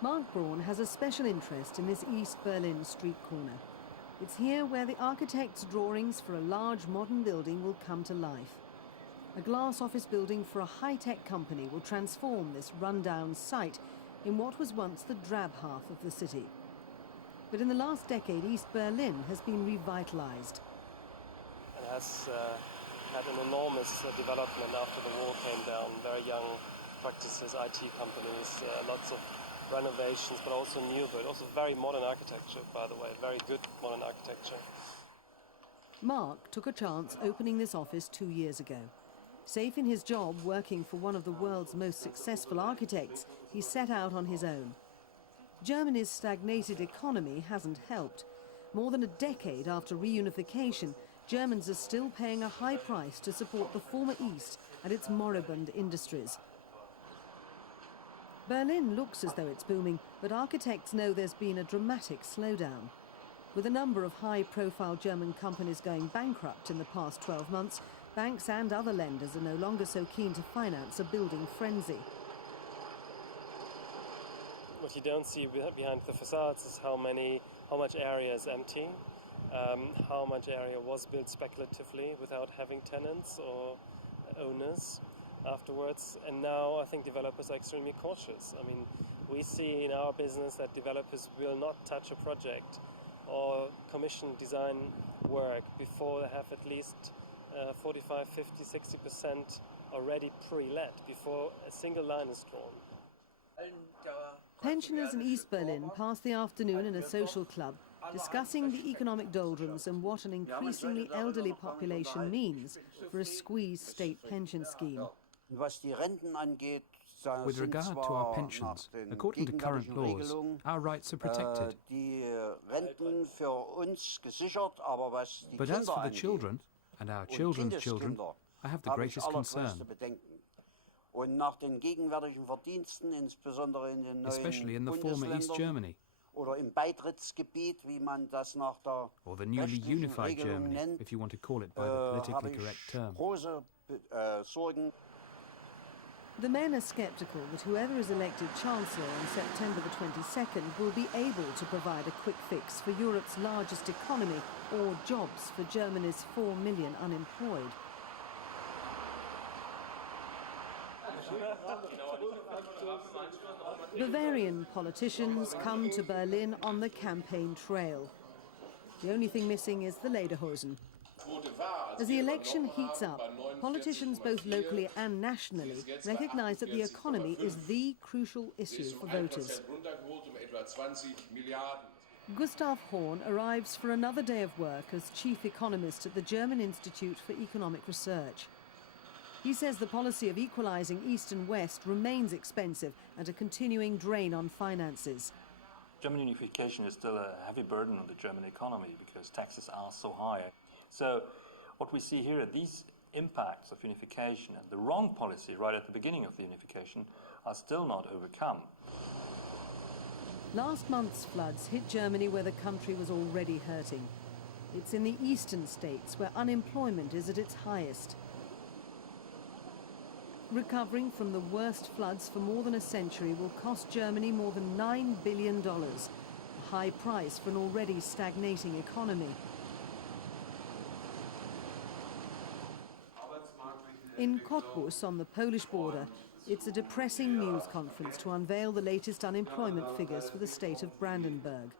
Mark Braun has a special interest in this East Berlin street corner. It's here where the architect's drawings for a large modern building will come to life. A glass office building for a high-tech company will transform this rundown site in what was once the drab half of the city. But in the last decade, East Berlin has been revitalized. It has had an enormous development after the wall came down. Very young practices, IT companies, lots of renovations, but also new build, also very modern architecture, by the way, very good modern architecture. Mark took a chance opening this office 2 years ago. Safe in his job, working for one of the world's most successful architects, he set out on his own. Germany's stagnated economy hasn't helped. More than a decade after reunification, Germans are still paying a high price to support the former East and its moribund industries. Berlin looks as though it's booming, but architects know there's been a dramatic slowdown. With a number of high-profile German companies going bankrupt in the past 12 months, banks and other lenders are no longer so keen to finance a building frenzy. What you don't see behind the facades is how much area is empty, how much area was built speculatively without having tenants or owners afterwards. And now I think developers are extremely cautious. I mean, we see in our business that developers will not touch a project or commission design work before they have at least 45, 50, 60% already pre-let, before a single line is drawn. Pensioners in East Berlin passed the afternoon in a social club discussing the economic doldrums and what an increasingly elderly population means for a squeezed state pension scheme. With regard to our pensions, according to current laws, our rights are protected. But as for the children, and our children's children, I have the greatest concern. Especially in the former East Germany, or the newly unified Germany, if you want to call it by the politically correct term. The men are sceptical that whoever is elected Chancellor on September the 22nd will be able to provide a quick fix for Europe's largest economy or jobs for Germany's 4 million unemployed. Bavarian politicians come to Berlin on the campaign trail. The only thing missing is the lederhosen. As the election heats up, politicians both locally and nationally recognise that the economy is the crucial issue for voters. Gustav Horn arrives for another day of work as chief economist at the German Institute for Economic Research. He says the policy of equalising East and West remains expensive and a continuing drain on finances. German unification is still a heavy burden on the German economy because taxes are so high. So what we see here are these impacts of unification and the wrong policy right at the beginning of the unification are still not overcome. Last month's floods hit Germany where the country was already hurting. It's in the eastern states where unemployment is at its highest. Recovering from the worst floods for more than a century will cost Germany more than $9 billion, a high price for an already stagnating economy. In Cottbus, on the Polish border, it's a depressing news conference to unveil the latest unemployment figures for the state of Brandenburg.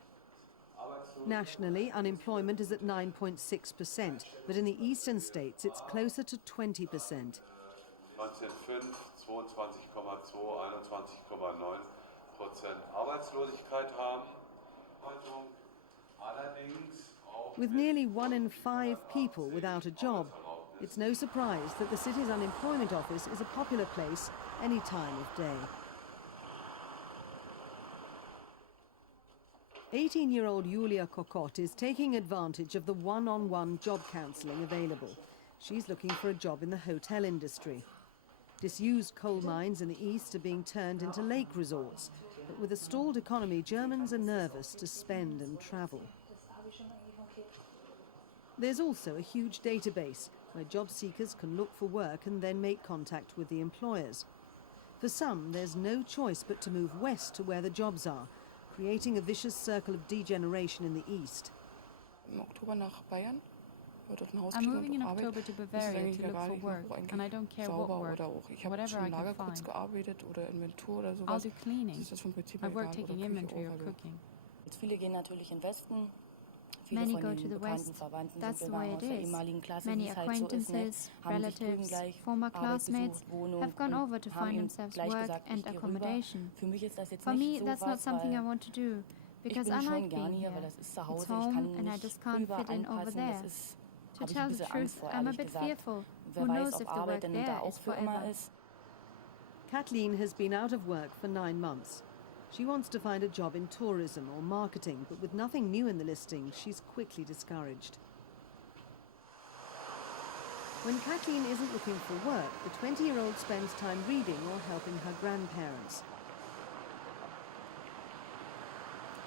Nationally, unemployment is at 9.6%, but in the eastern states it's closer to 20%. 1905 22,2, 21,9% Arbeitslosigkeit haben. With nearly 1 in 5 people without a job, it's no surprise that the city's unemployment office is a popular place any time of day. 18-year-old Julia Kokot is taking advantage of the one-on-one job counselling available. She's looking for a job in the hotel industry. Disused coal mines in the east are being turned into lake resorts, but with a stalled economy, Germans are nervous to spend and travel. There's also a huge database where job seekers can look for work and then make contact with the employers. For some, there's no choice but to move west to where the jobs are, creating a vicious circle of degeneration in the east. I'm moving in October to Bavaria to look for work, and I don't care what work, whatever I can find. I'll do cleaning. I work taking inventory or cooking. Many go to the West. That's the way it is. Many acquaintances, relatives, former classmates have gone over to find themselves work and accommodation. For me, that's not something I want to do, because I like being here. It's home, and I just can't fit in over there. To tell the truth, I'm a bit fearful. Who knows if the work there is forever? Kathleen has been out of work for 9 months. She wants to find a job in tourism or marketing, but with nothing new in the listing, she's quickly discouraged. When Kathleen isn't looking for work, the 20-year-old spends time reading or helping her grandparents.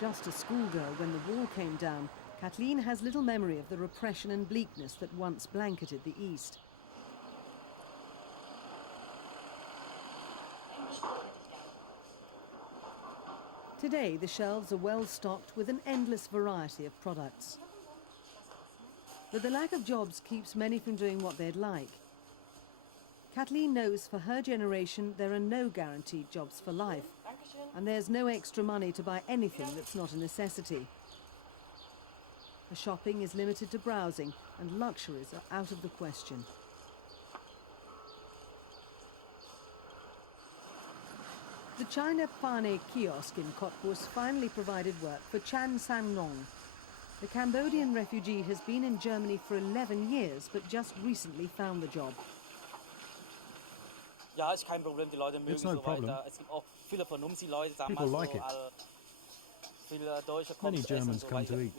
Just a schoolgirl when the wall came down, Kathleen has little memory of the repression and bleakness that once blanketed the East. Today, the shelves are well stocked with an endless variety of products. But the lack of jobs keeps many from doing what they'd like. Kathleen knows for her generation there are no guaranteed jobs for life, and there's no extra money to buy anything that's not a necessity. The shopping is limited to browsing, and luxuries are out of the question. The China Pfanne kiosk in Cottbus finally provided work for Samnong. The Cambodian refugee has been in Germany for 11 years, but just recently found the job. It's no problem. People like it. Many Germans come to eat.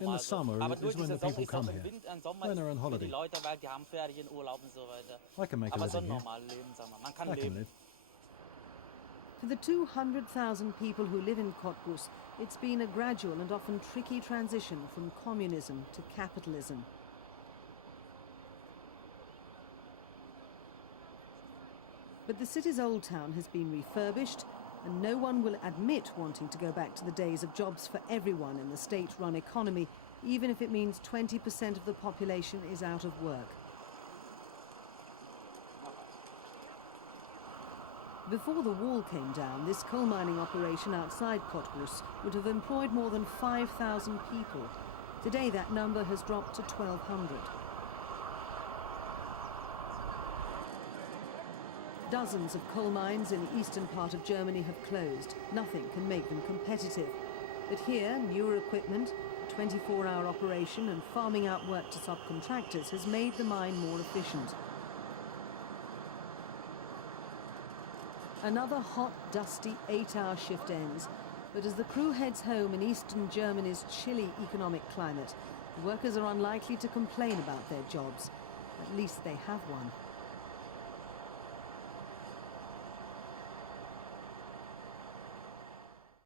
In the summer is when the people come here, when they're on holiday. I can make a living here. I can live. For the 200,000 people who live in Cottbus, it's been a gradual and often tricky transition from communism to capitalism. But the city's old town has been refurbished, and no one will admit wanting to go back to the days of jobs for everyone in the state-run economy, even if it means 20% of the population is out of work. Before the wall came down, this coal mining operation outside Cottbus would have employed more than 5,000 people. Today that number has dropped to 1,200. Dozens of coal mines in the eastern part of Germany have closed. Nothing can make them competitive. But here, newer equipment, a 24-hour operation and farming out work to subcontractors has made the mine more efficient. Another hot, dusty 8-hour shift ends. But as the crew heads home in eastern Germany's chilly economic climate, the workers are unlikely to complain about their jobs. At least they have one.